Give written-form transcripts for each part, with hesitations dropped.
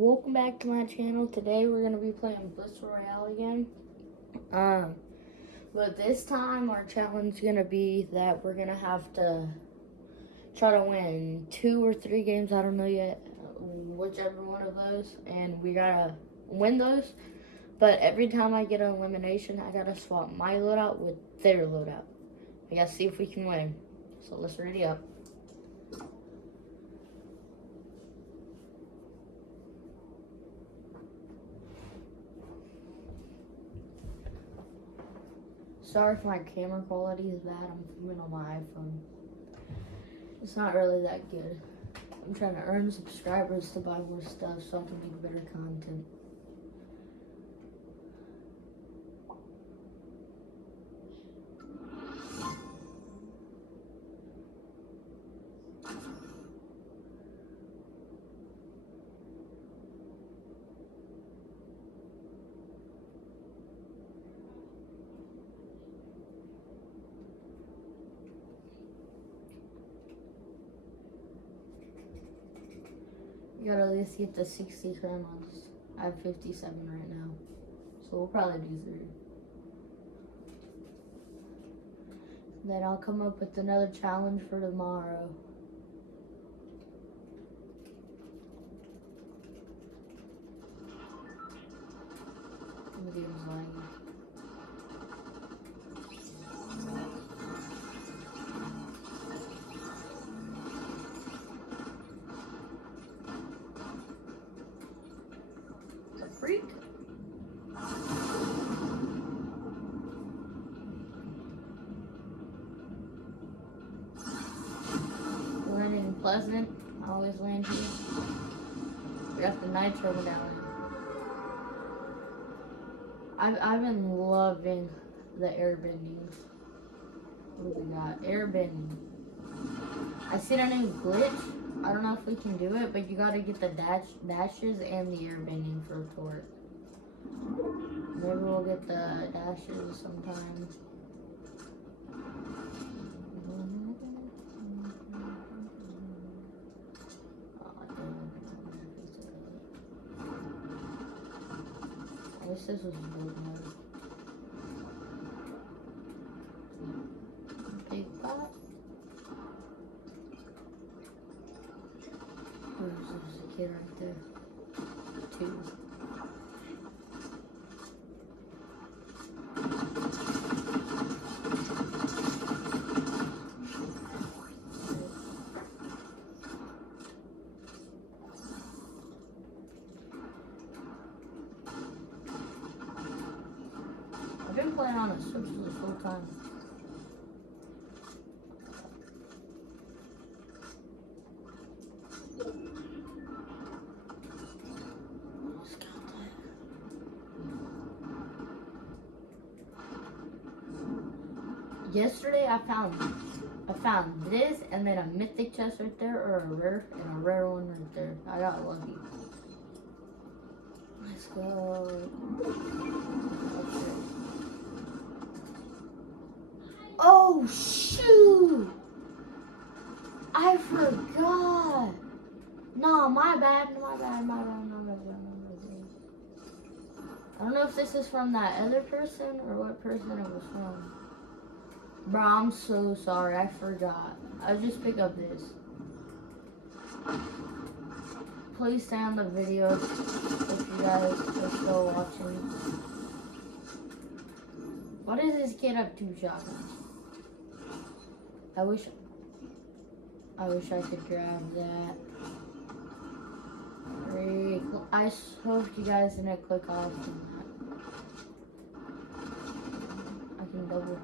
Welcome back to my channel. Today we're going to be playing Blitz Royale again. But this time our challenge is going to be that we're going to have to try to win 2 or 3 games, I don't know yet, whichever one of those, and we got to win those. But every time I get an elimination, I got to swap my loadout with their loadout. We got to see if we can win. So let's ready up. Sorry if my camera quality is bad. I'm filming on my iPhone. It's not really that good. I'm trying to earn subscribers to buy more stuff so I can make better content. You gotta at least get the 60 crowns. I have 57 right now. So we'll probably do 3. Then I'll come up with another challenge for tomorrow. The game's lagging. Freak. Landing Pleasant. I always land here. We got the nitro down. I've been loving the air bendings. What do we got? Air bending. I see a new glitch. I don't know if we can do it, but you gotta get the dashes and the air bending for it to work. Maybe we'll get the dashes sometime. I wish this was build mode. Big pot. There's a kid right there. 2. I've been playing on a Switch this whole time. Yesterday I found this and then a mythic chest right there, or a rare one right there. I got lucky. Let's go. Okay. Oh shoot! I forgot. No, my bad. I don't know if this is from that other person or what person it was from. Bro, I'm so sorry. I forgot. I'll just pick up this. Please stay on the video if you guys are still watching. What is this kid up to, shotguns? I wish I could grab that. I hope you guys didn't click off on that. I can double.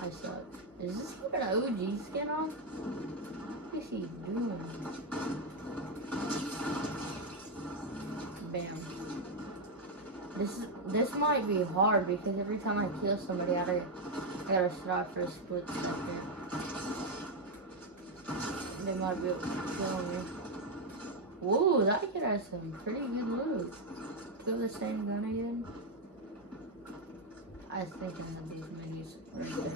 I suck. Is this kid an OG skin on? What is he doing? Bam. This might be hard because every time I kill somebody, I gotta stop for a split second. They might be able to kill me. Whoa, that kid has some pretty good loot. Kill the same gun again. I think I have these menus right there.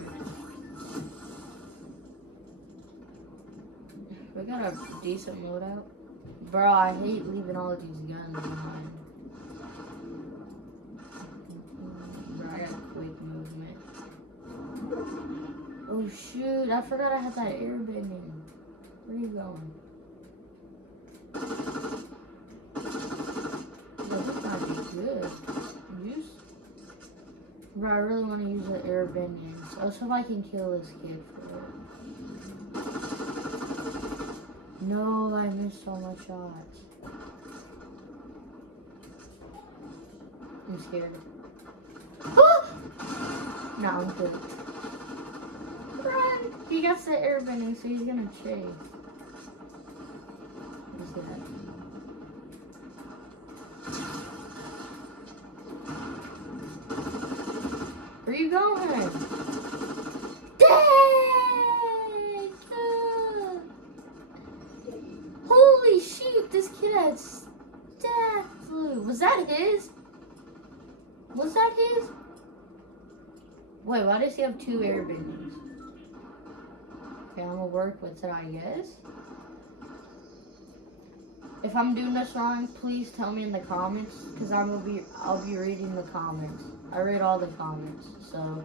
We got a decent loadout. Bro, I hate leaving all of these guns behind. Bro, I got quick movement. Oh shoot, I forgot I had that air bending. Where are you going? Yo, this might be good. Use? Bro, I really want to use the air bending. So if I can kill this kid for it. No, I missed all my shots. I'm scared. No, I'm good. Run! He got the air bending, so he's gonna chase. What's that? Where you going? Dang! Holy sheep, this kid had stat flu. Was that his? Was that his? Wait, why does he have 2 air bendings? Okay, I'm gonna work with it, I guess. If I'm doing this wrong, please tell me in the comments, because I'll be reading the comments. I read all the comments, so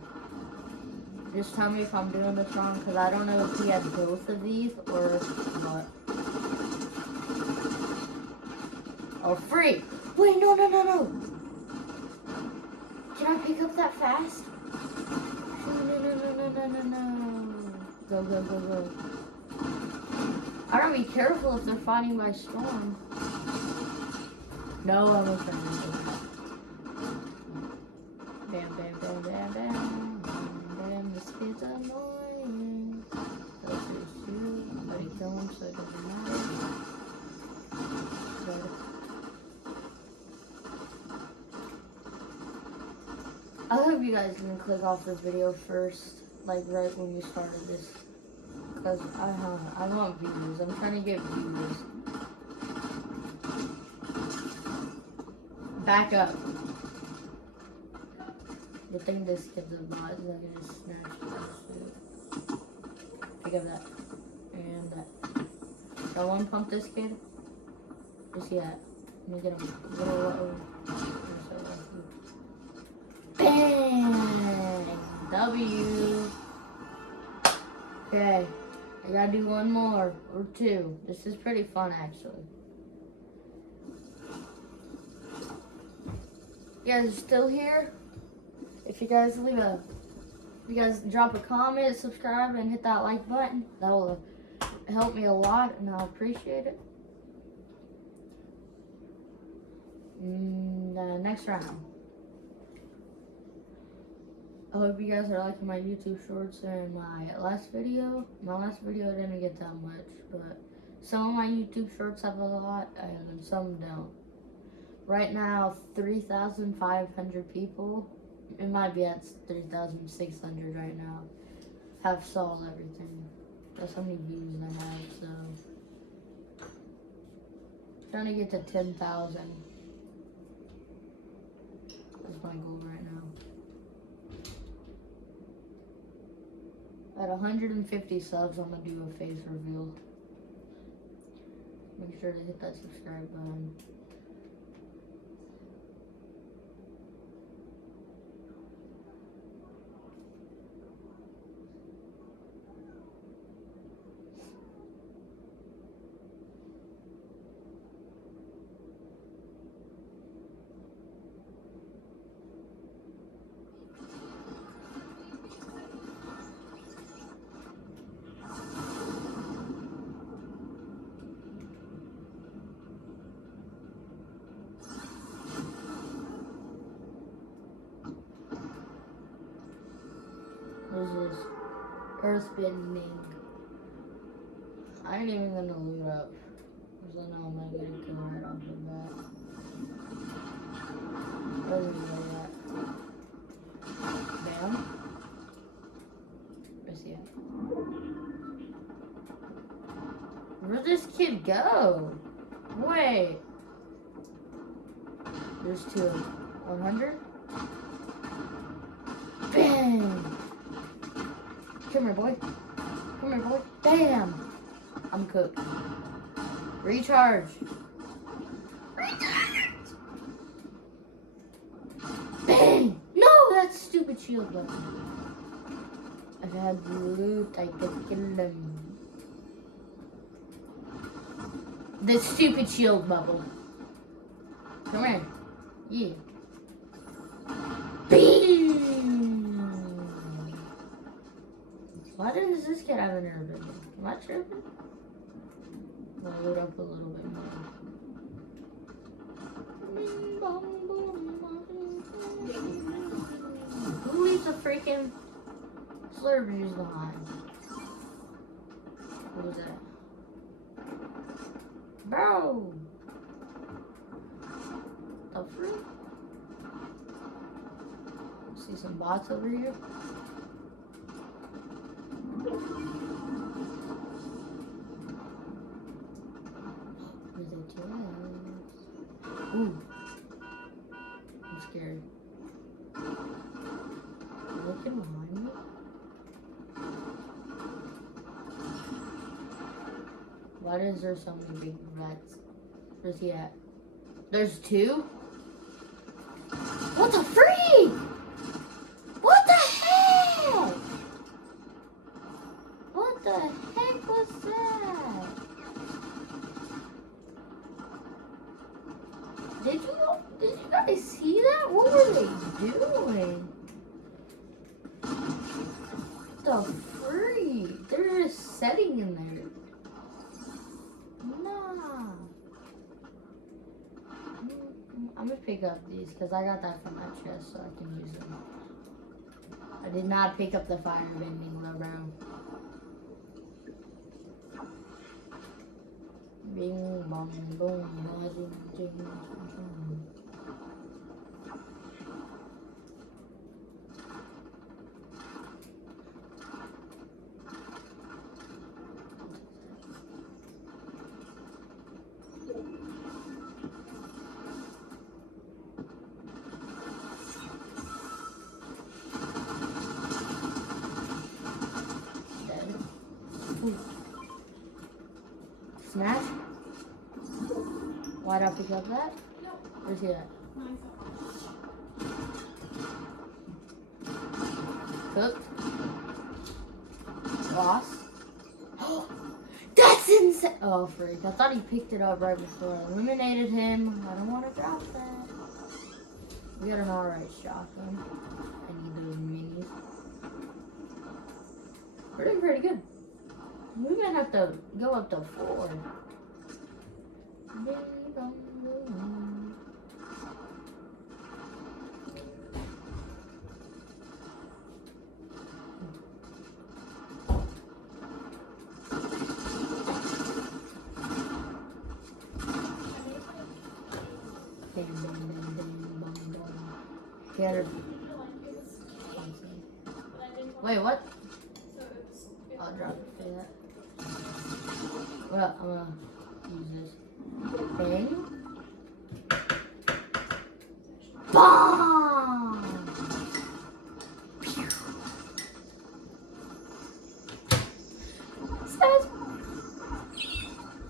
just tell me if I'm doing this wrong, because I don't know if he had both of these or what. Oh, free! Wait, no. Can I pick up that fast? No. Go. I gotta be careful if they're fighting by storm. No, I'm not trying to do that. Bam. This kid's annoying. That's his shoe. Somebody kill him so it doesn't matter. Good. I hope you guys didn't click off this video first, like right when you started this. Because I want views. I'm trying to get views. Back up. The thing this kid's a bot is I can just snatch this. Pick up that. And that. So I want to pump this kid. Where's he at? Let me get him. Bang! W. Okay. I gotta do one more or 2. This is pretty fun, actually. You guys are still here? If you guys drop a comment, subscribe, and hit that like button, that will help me a lot, and I'll appreciate it. Next round. I hope you guys are liking my YouTube shorts and my last video. My last video didn't get that much, but some of my YouTube shorts have a lot and some don't. Right now, 3,500 people, it might be at 3,600 right now, have saw everything. That's how many views I have, so. Trying to get to 10,000. That's my goal right now. At 150 subs, I'm gonna do a face reveal. Make sure to hit that subscribe button. What is this? Earthbending. I ain't even gonna loot up, because I know I'm not gonna kill right off the bat. Where's he at? Bam. Where's he at? Where'd this kid go? Wait. There's 2. 100? Bang! Come here, boy. Bam! I'm cooked. Recharge. Bang! No, that's stupid shield button. If I had loot, I could kill them. The stupid shield bubble. Come here. Yeah. Bing! Why does this kid have an airbender? Am I tripping? I'll load up a little bit more. Who leaves a freaking Slurpees behind? What was that? Bro! The fruit? See some bots over here? Where's the twins? Ooh. I'm scared. Looking behind me? Why is there so many big rats? Where's he at? There's two? What the freak? What the heck? What the heck was that? Did you guys see that? What were they doing? What the freak? They're just sitting in there. Nah. I'm gonna pick up these because I got that from my chest so I can use them. I did not pick up the fire bending though, bro. Bing bong boom, buzzing, ding, ding. Smash? Why'd I pick up that? No. Where's he at? Cooked? Lost? That's insane! Oh, freak. I thought he picked it up right before I eliminated him. I don't want to drop that. We got an alright shotgun. I need those minis. We're doing pretty good. We might have to go up to 4. Wait, what? I'll drop it for that. Well, I'm gonna use this. Bang. Bomb!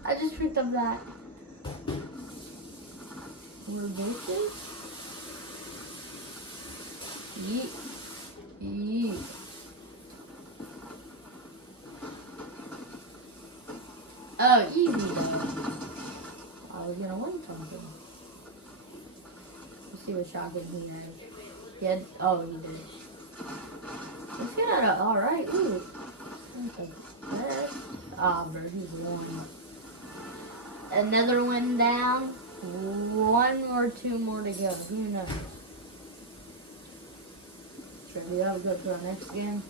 I just picked up that. We're bitches. Yeet. Yeet. Oh, easy though. I was gonna win something. Let's see what shotgun he has. He had, oh, he did. Let's get out of, alright, ooh. Ah, bro, he's one. Another one down. 1 or 2 more to go. Who knows? Should we all go to our next game?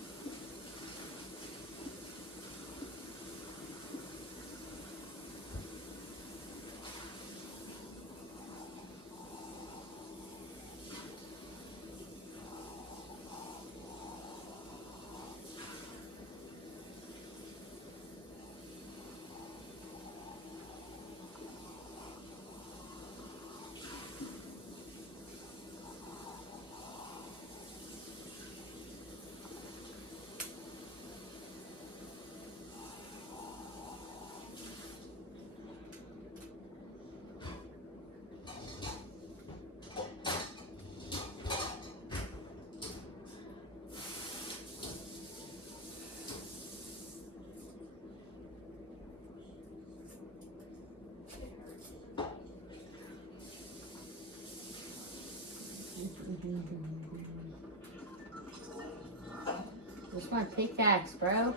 Where's my pickaxe, bro?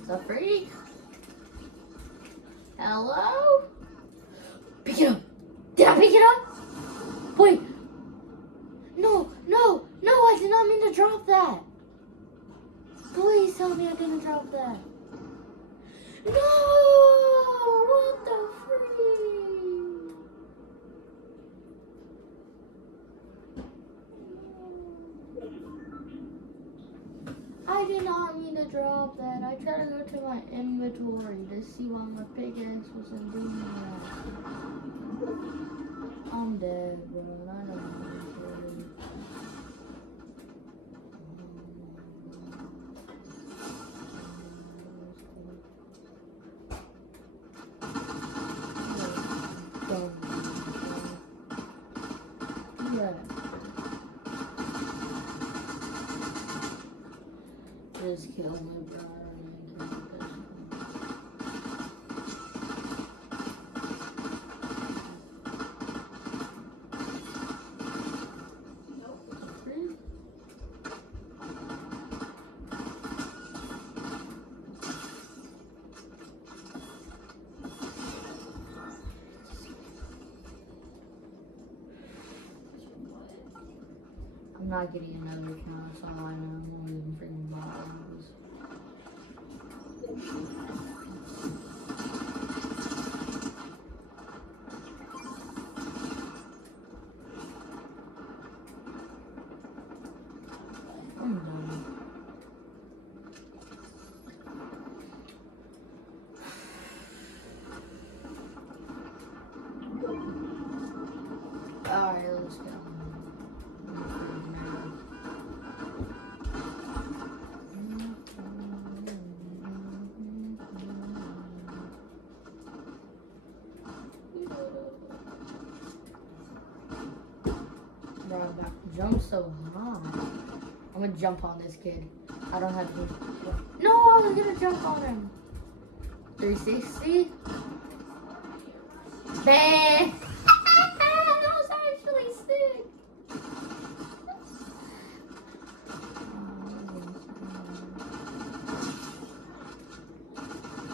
Is that free? Hello? Pick it up. Did I pick it up? Wait. No, no, no, I did not mean to drop that. Please tell me I didn't drop that. No! What the freak? I did not mean to drop that. I tried to go to my inventory to see why my pickaxe wasn't doing that. I'm dead, bro. I don't know. Just kill me, bro. I'm not getting another account, that's all I know. I'm not even freaking bottles. I'm done. Alright, let's go. Bro, I'm about to jump so high. I'm gonna jump on this kid. I don't have to. No, I was gonna jump on him. 360. Bang! That was actually sick.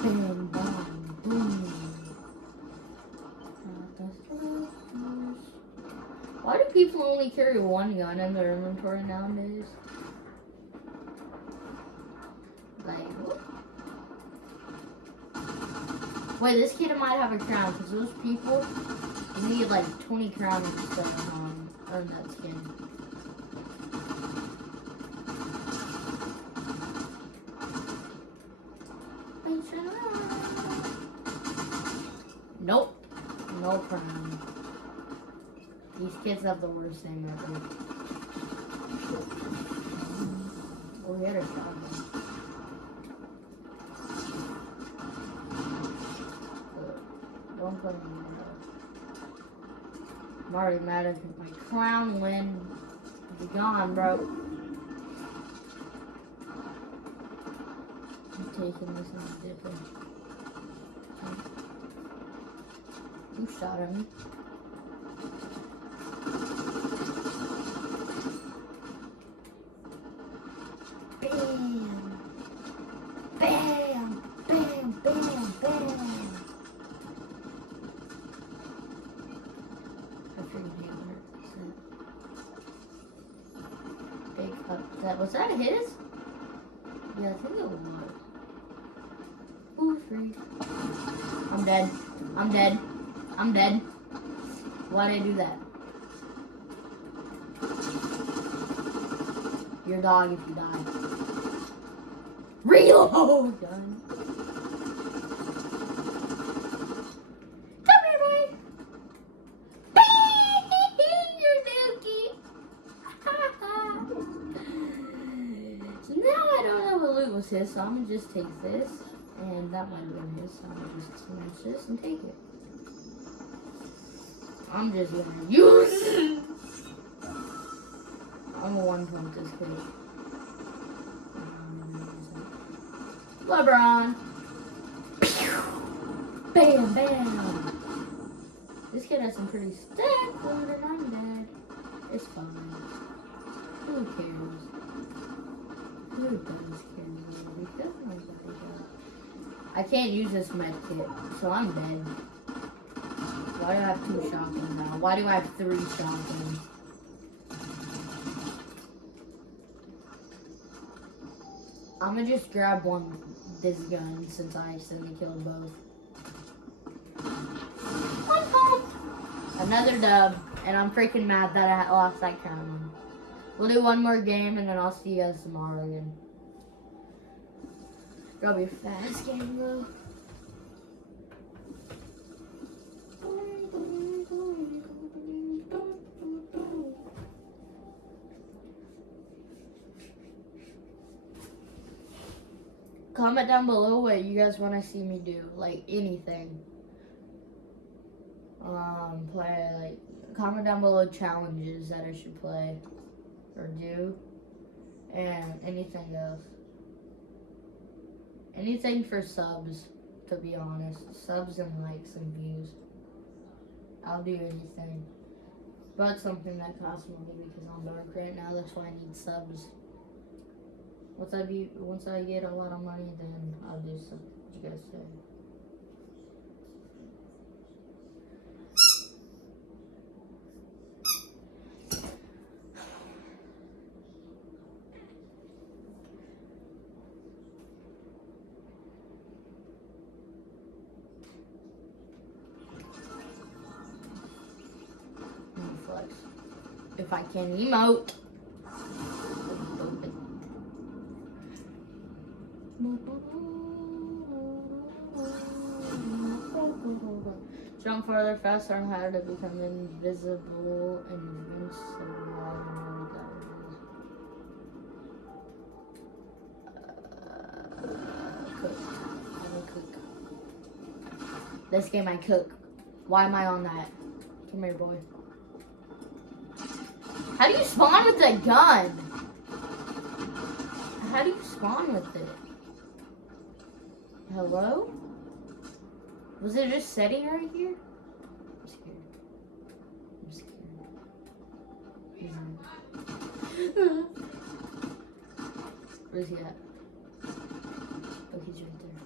Bam, bam, boom. Why do people only carry one gun in their inventory nowadays? Like, what? Wait, this kid might have a crown, because those people, you need like 20 crowns to earn that skin. Nope. No crown. These kids have the worst name ever. Oh, we had a shotgun. Don't put me in there. I'm already mad at my crown win. Be gone, bro. I'm taking this and dipping. Who shot at me? Bam! Bam! Bam! Bam! Bam! I freaking hate when it big up. Was that his? Yeah, I think it was. Ooh, free. I'm dead. I'm dead. I'm dead. Why did I do that? You're a dog if you die. Reload! Done. Come here, boy. You're dookie. So now I don't know what loot was his, so I'm gonna just take this. And that might have been his, so I'm gonna just smash this and take it. I'm just gonna use it. I'm gonna one-pump this kid. LeBron. Bam, bam. This kid has some pretty stacked loot and I'm dead. It's fine. Who cares? Who does care? Really? That's not what they got. I can't use this med kit, so I'm dead. Why do I have 2 shotguns now? Why do I have 3 shotguns? I'm gonna just grab this gun since I accidentally killed both. Another dub, and I'm freaking mad that I lost that count. We'll do one more game, and then I'll see you guys tomorrow again. It'll be a fast game though. Comment down below what you guys want to see me do, like anything. Play, like, comment down below challenges that I should play or do, and anything else. Anything for subs, to be honest. Subs and likes and views. I'll do anything. But something that costs money because I'm dark right now, that's why I need subs. Once I get a lot of money, then I'll do something you guys say. Flex. If I can emote. Jump farther, faster, and harder to become invisible and invincible. Cook. I'm a cook. This game I cook. Why am I on that? Come here, boy. How do you spawn with a gun? How do you spawn with it? Hello? Was it just sitting right here? I'm scared. I'm scared. Where's he at? Oh, he's right there.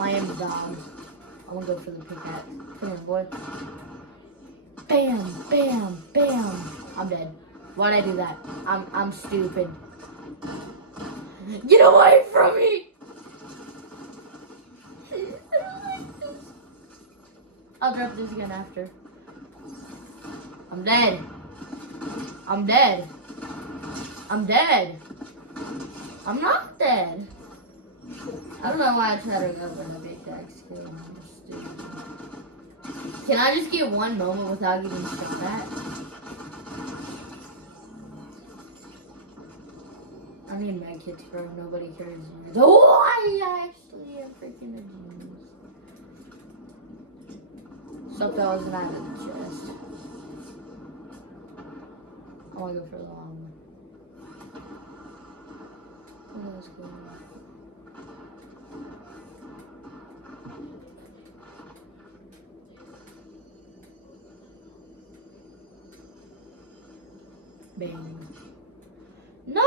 I am dog. I'm gonna go for the pickaxe. Come here, boy. Bam, bam, bam. I'm dead. Why'd I do that? I'm stupid. Get away from me! I don't like this. I'll drop this again after. I'm dead. I'm dead. I'm dead. I'm not dead. I don't know why I tried to go for the big axe. I'm stupid. Can I just get one moment without getting shot at? I need med kits, bro. Nobody cares. Oh, I actually am freaking a genius. Except I wasn't out of the chest. I want to go for the long one. Oh, let's go. Bang. No!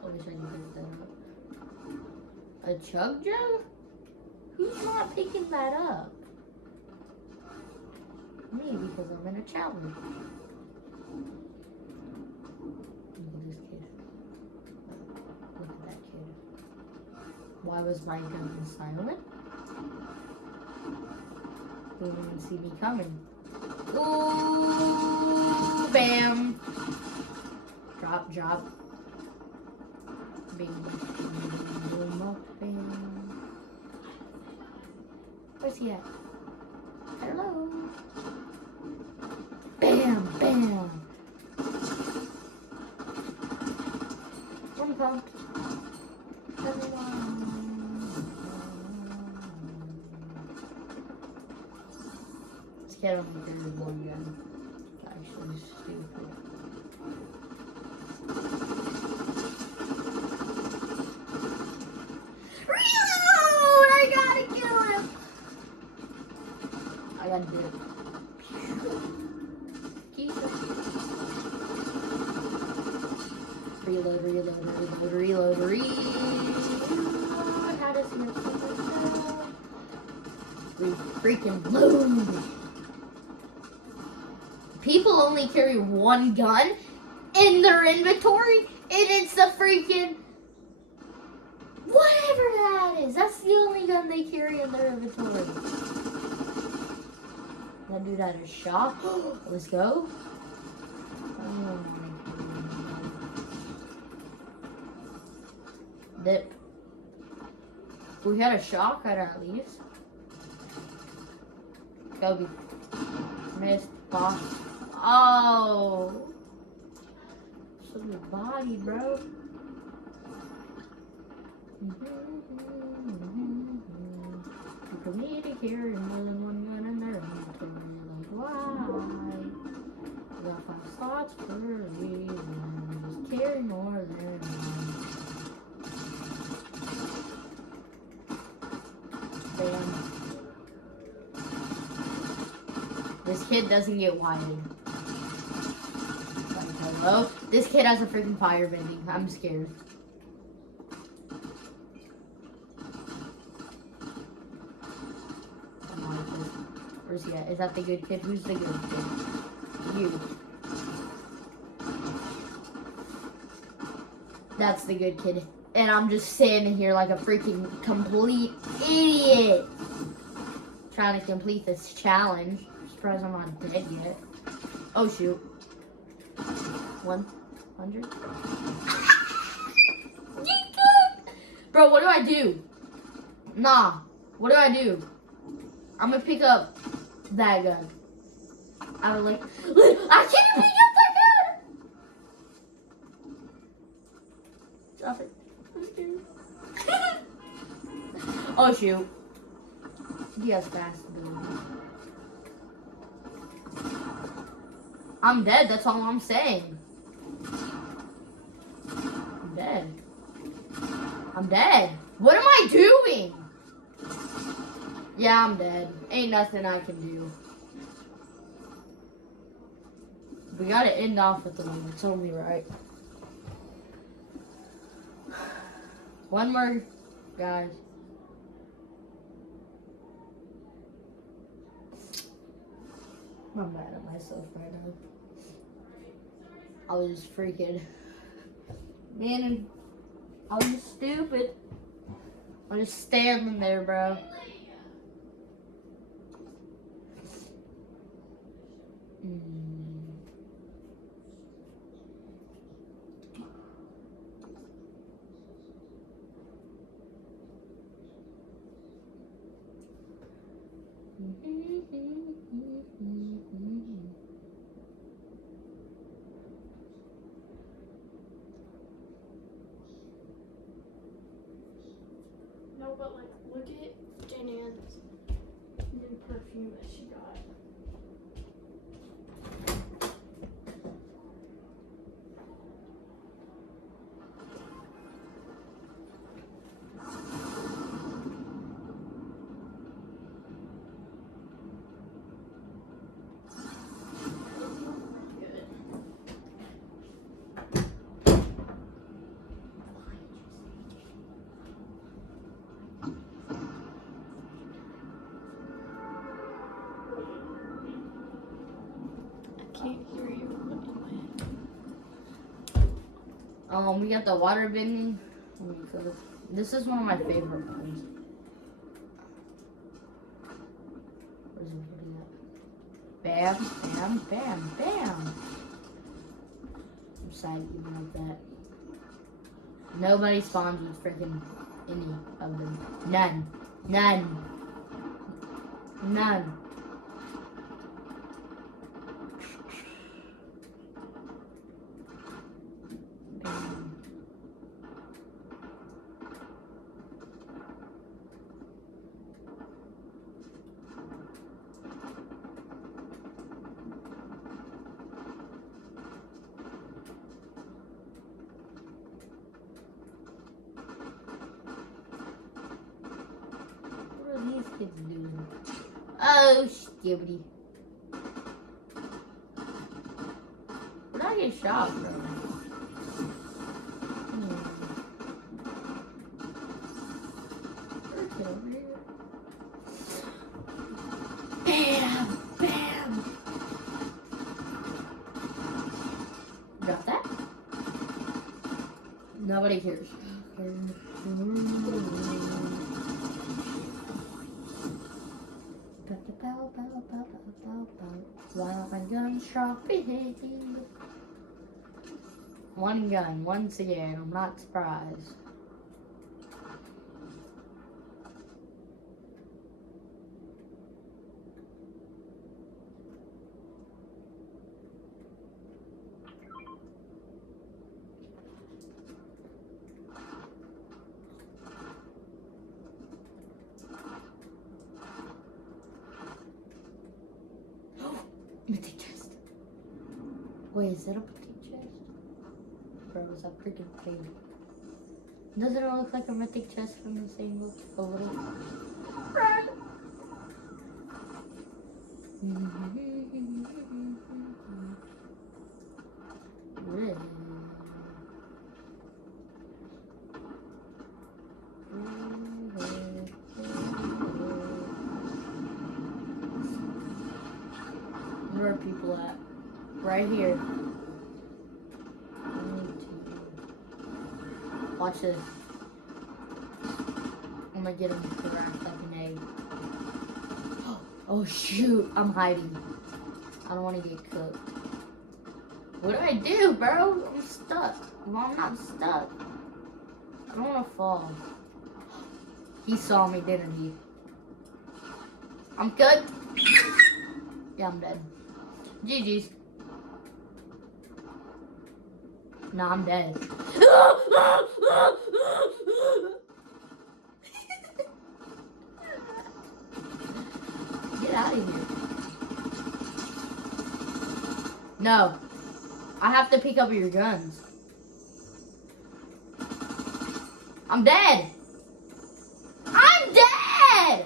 I wish I could pick that up. A chug jug? Who's not picking that up? Me, because I'm in a challenge. Look at this kid. Look at that kid. Why was my gun silent? He didn't even see me coming. Ooh, bam. Drop, drop. Bing, boom, bam. Where's he at? Hello. Bam, bam. One pump. Everyone. Kid only carried one gun. Actually stupid. Reload! reload. How does he have so much stuff? We freaking load. People only carry one gun in their inventory, and it's the freaking whatever that is. That's the only gun they carry in their inventory. That dude had a shot. Let's go. Oh my God. Dip. If we had a shotgun at least. Kobe. Missed. Boss. Oh. So your body, bro. For me to carry more than one gun in there, like why? I got 5 slots for a reason. Just carry more than one. Damn. This kid doesn't get wired. Like, hello? This kid has a freaking fire bending. I'm scared. Where's he at? Is that the good kid? Who's the good kid? You. That's the good kid. And I'm just standing here like a freaking complete idiot. Trying to complete this challenge. I'm surprised I'm not dead yet. Oh shoot. 100? Bro, what do I do? Nah. What do I do? I'm gonna pick up that gun. I was like, I can't pick up that gun! Drop it. I'm scared. Oh shoot. He has fast ability. I'm dead, that's all I'm saying. I'm dead. I'm dead. What am I doing? Yeah, I'm dead. Ain't nothing I can do. We gotta end off with the one. It's only right. One more, guys. I'm mad at myself right now. I was freaking. Man, I was just stupid. I was just standing there, bro. No, but like, look at Jane Ann's new perfume that she got. Can't hear you. We got the water bending. This is one of my favorite ones. Where's everybody at? Bam, bam, bam, bam. I'm sad even like that. Nobody spawns with freaking any of them. None. None. None. What are these kids doing? Oh, stupid. Where'd I get shot from? Nobody cares. While my gun shopping. One gun, once again. I'm not surprised. Mythic chest. Wait, is that a mythic chest? Bro, is that freaking fake? Doesn't it look like a mythic chest from the same book? A little. Right. Really? Where are people at? Right here. Watch this. I'm gonna get him cracked like an egg. Oh shoot, I'm hiding. I don't want to get cooked. What do I do, bro? I'm stuck. Well, I'm not stuck. I don't want to fall. He saw me, didn't he? I'm good. Yeah, I'm dead. GG's. Nah, I'm dead. Get out of here. No. I have to pick up your guns. I'm dead. I'm dead.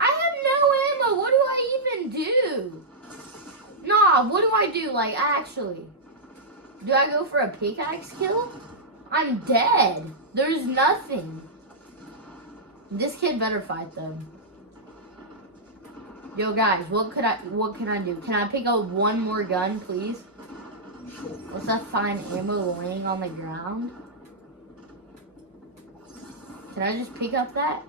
I have no ammo. What do I even do? Nah, what do I do? Like, actually. Do I go for a pickaxe kill? I'm dead. There's nothing. This kid better fight them. Yo guys, what can I do? Can I pick up one more gun, please? Let's not find ammo laying on the ground. Can I just pick up that?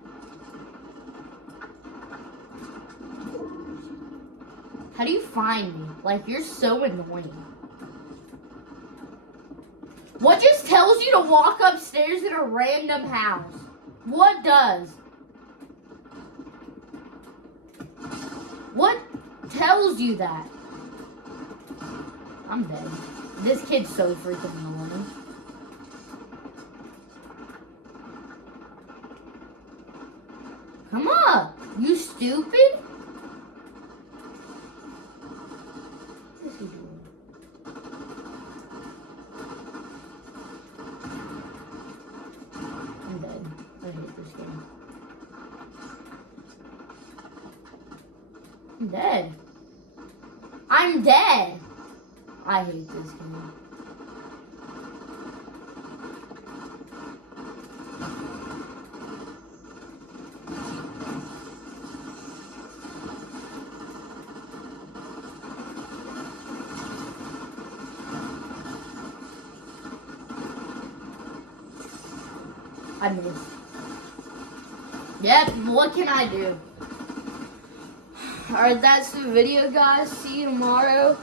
How do you find me? Like, you're so annoying. What just tells you to walk upstairs in a random house? What does? What tells you that? I'm dead. This kid's so freaking annoying. Come on, you stupid? What is he doing? I'm dead. I hate this game. I'm dead. I'm dead. I hate this game. I missed. Yep, what can I do? Alright, that's the video, guys. See you tomorrow.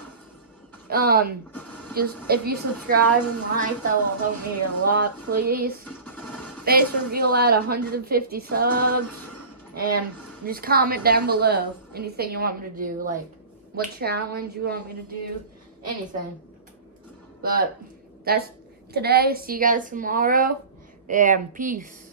Just if you subscribe and like, that will help me a lot, please. Face reveal at 150 subs. And just comment down below anything you want me to do. Like, what challenge you want me to do. Anything. But, that's today. See you guys tomorrow. And peace.